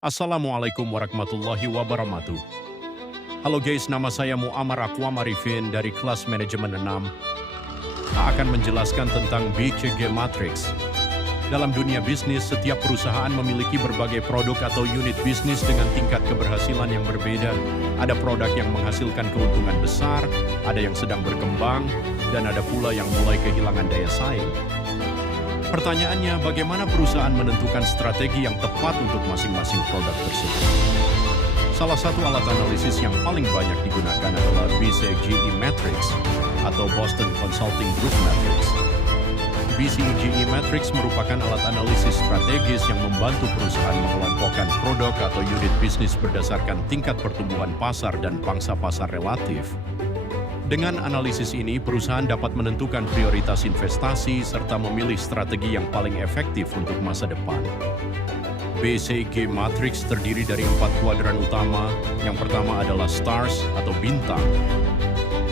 Assalamualaikum warahmatullahi wabarakatuh. Halo guys, nama saya Muammar Aqwam Arifin dari kelas manajemen 6. Akan menjelaskan tentang BCG Matrix. Dalam dunia bisnis, setiap perusahaan memiliki berbagai produk atau unit bisnis dengan tingkat keberhasilan yang berbeda. Ada produk yang menghasilkan keuntungan besar, ada yang sedang berkembang, dan ada pula yang mulai kehilangan daya saing. Pertanyaannya, bagaimana perusahaan menentukan strategi yang tepat untuk masing-masing produk tersebut? Salah satu alat analisis yang paling banyak digunakan adalah BCG Matrix atau Boston Consulting Group Matrix. BCG Matrix merupakan alat analisis strategis yang membantu perusahaan mengelompokkan produk atau unit bisnis berdasarkan tingkat pertumbuhan pasar dan pangsa pasar relatif. Dengan analisis ini, perusahaan dapat menentukan prioritas investasi serta memilih strategi yang paling efektif untuk masa depan. BCG Matrix terdiri dari 4 kuadran utama. Yang pertama adalah Stars atau bintang.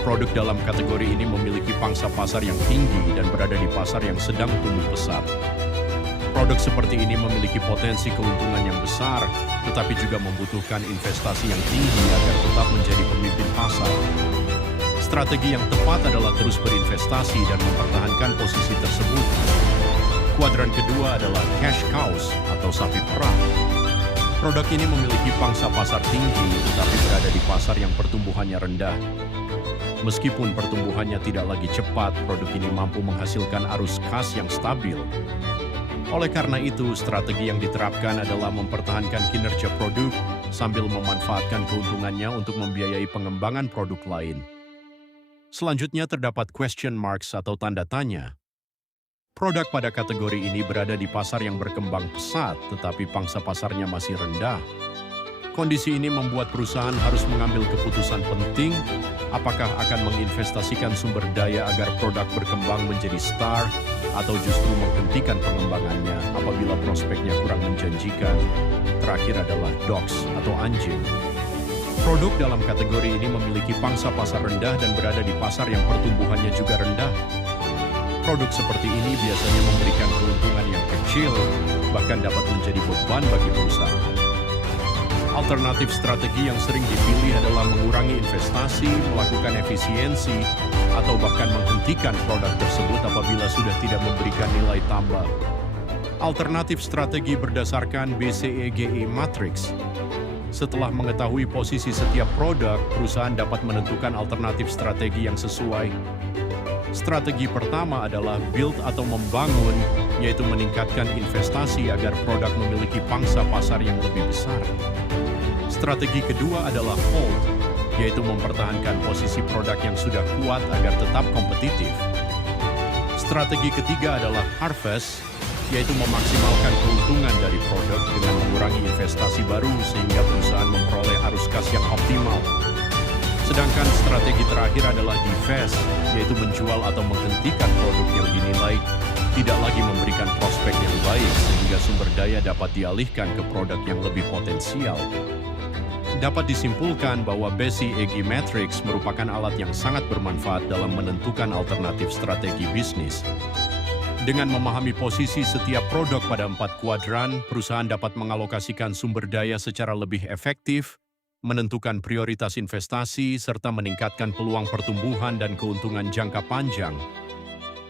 Produk dalam kategori ini memiliki pangsa pasar yang tinggi dan berada di pasar yang sedang tumbuh pesat. Produk seperti ini memiliki potensi keuntungan yang besar, tetapi juga membutuhkan investasi yang tinggi agar tetap menjadi pemimpin pasar. Strategi yang tepat adalah terus berinvestasi dan mempertahankan posisi tersebut. Kuadran kedua adalah cash cows atau sapi perah. Produk ini memiliki pangsa pasar tinggi tetapi berada di pasar yang pertumbuhannya rendah. Meskipun pertumbuhannya tidak lagi cepat, produk ini mampu menghasilkan arus kas yang stabil. Oleh karena itu, strategi yang diterapkan adalah mempertahankan kinerja produk sambil memanfaatkan keuntungannya untuk membiayai pengembangan produk lain. Selanjutnya terdapat question marks atau tanda tanya. Produk pada kategori ini berada di pasar yang berkembang pesat, tetapi pangsa pasarnya masih rendah. Kondisi ini membuat perusahaan harus mengambil keputusan penting, apakah akan menginvestasikan sumber daya agar produk berkembang menjadi star, atau justru menghentikan pengembangannya apabila prospeknya kurang menjanjikan. Terakhir adalah dogs atau anjing. Produk dalam kategori ini memiliki pangsa pasar rendah dan berada di pasar yang pertumbuhannya juga rendah. Produk seperti ini biasanya memberikan keuntungan yang kecil, bahkan dapat menjadi beban bagi perusahaan. Alternatif strategi yang sering dipilih adalah mengurangi investasi, melakukan efisiensi, atau bahkan menghentikan produk tersebut apabila sudah tidak memberikan nilai tambah. Alternatif strategi berdasarkan BCG Matrix. Setelah mengetahui posisi setiap produk, perusahaan dapat menentukan alternatif strategi yang sesuai. Strategi pertama adalah build atau membangun, yaitu meningkatkan investasi agar produk memiliki pangsa pasar yang lebih besar. Strategi kedua adalah hold, yaitu mempertahankan posisi produk yang sudah kuat agar tetap kompetitif. Strategi ketiga adalah harvest, yaitu memaksimalkan keuntungan dari produk dengan mengurangi investasi baru sehingga perusahaan memperoleh arus kas yang optimal. Sedangkan strategi terakhir adalah divest, yaitu menjual atau menghentikan produk yang dinilai tidak lagi memberikan prospek yang baik sehingga sumber daya dapat dialihkan ke produk yang lebih potensial. Dapat disimpulkan bahwa BCG Matrix merupakan alat yang sangat bermanfaat dalam menentukan alternatif strategi bisnis. Dengan memahami posisi setiap produk pada 4 kuadran, perusahaan dapat mengalokasikan sumber daya secara lebih efektif, menentukan prioritas investasi, serta meningkatkan peluang pertumbuhan dan keuntungan jangka panjang.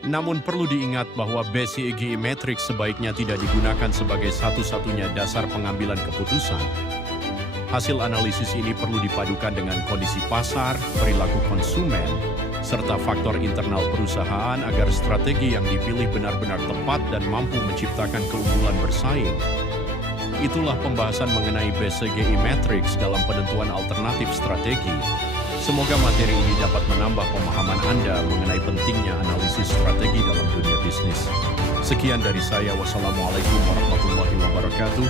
Namun perlu diingat bahwa BCG Matrix sebaiknya tidak digunakan sebagai satu-satunya dasar pengambilan keputusan. Hasil analisis ini perlu dipadukan dengan kondisi pasar, perilaku konsumen, serta faktor internal perusahaan agar strategi yang dipilih benar-benar tepat dan mampu menciptakan keunggulan bersaing. Itulah pembahasan mengenai BCG Matrix dalam penentuan alternatif strategi. Semoga materi ini dapat menambah pemahaman Anda mengenai pentingnya analisis strategi dalam dunia bisnis. Sekian dari saya, wassalamualaikum warahmatullahi wabarakatuh.